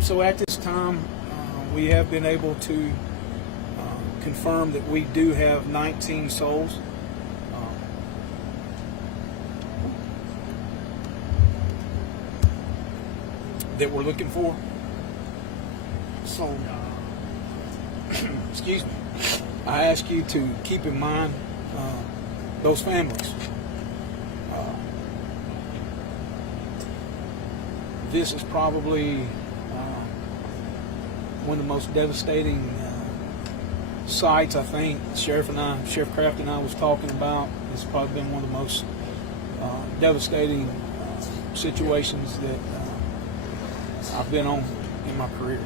So at this time, we have been able to confirm that we do have 19 souls. That we're looking for. So, excuse me, I ask you to keep in mind those families. This is probably one of the most devastating sights, I think. Sheriff Kraft and I was talking about. It's probably been one of the most devastating situations that I've been on in my career.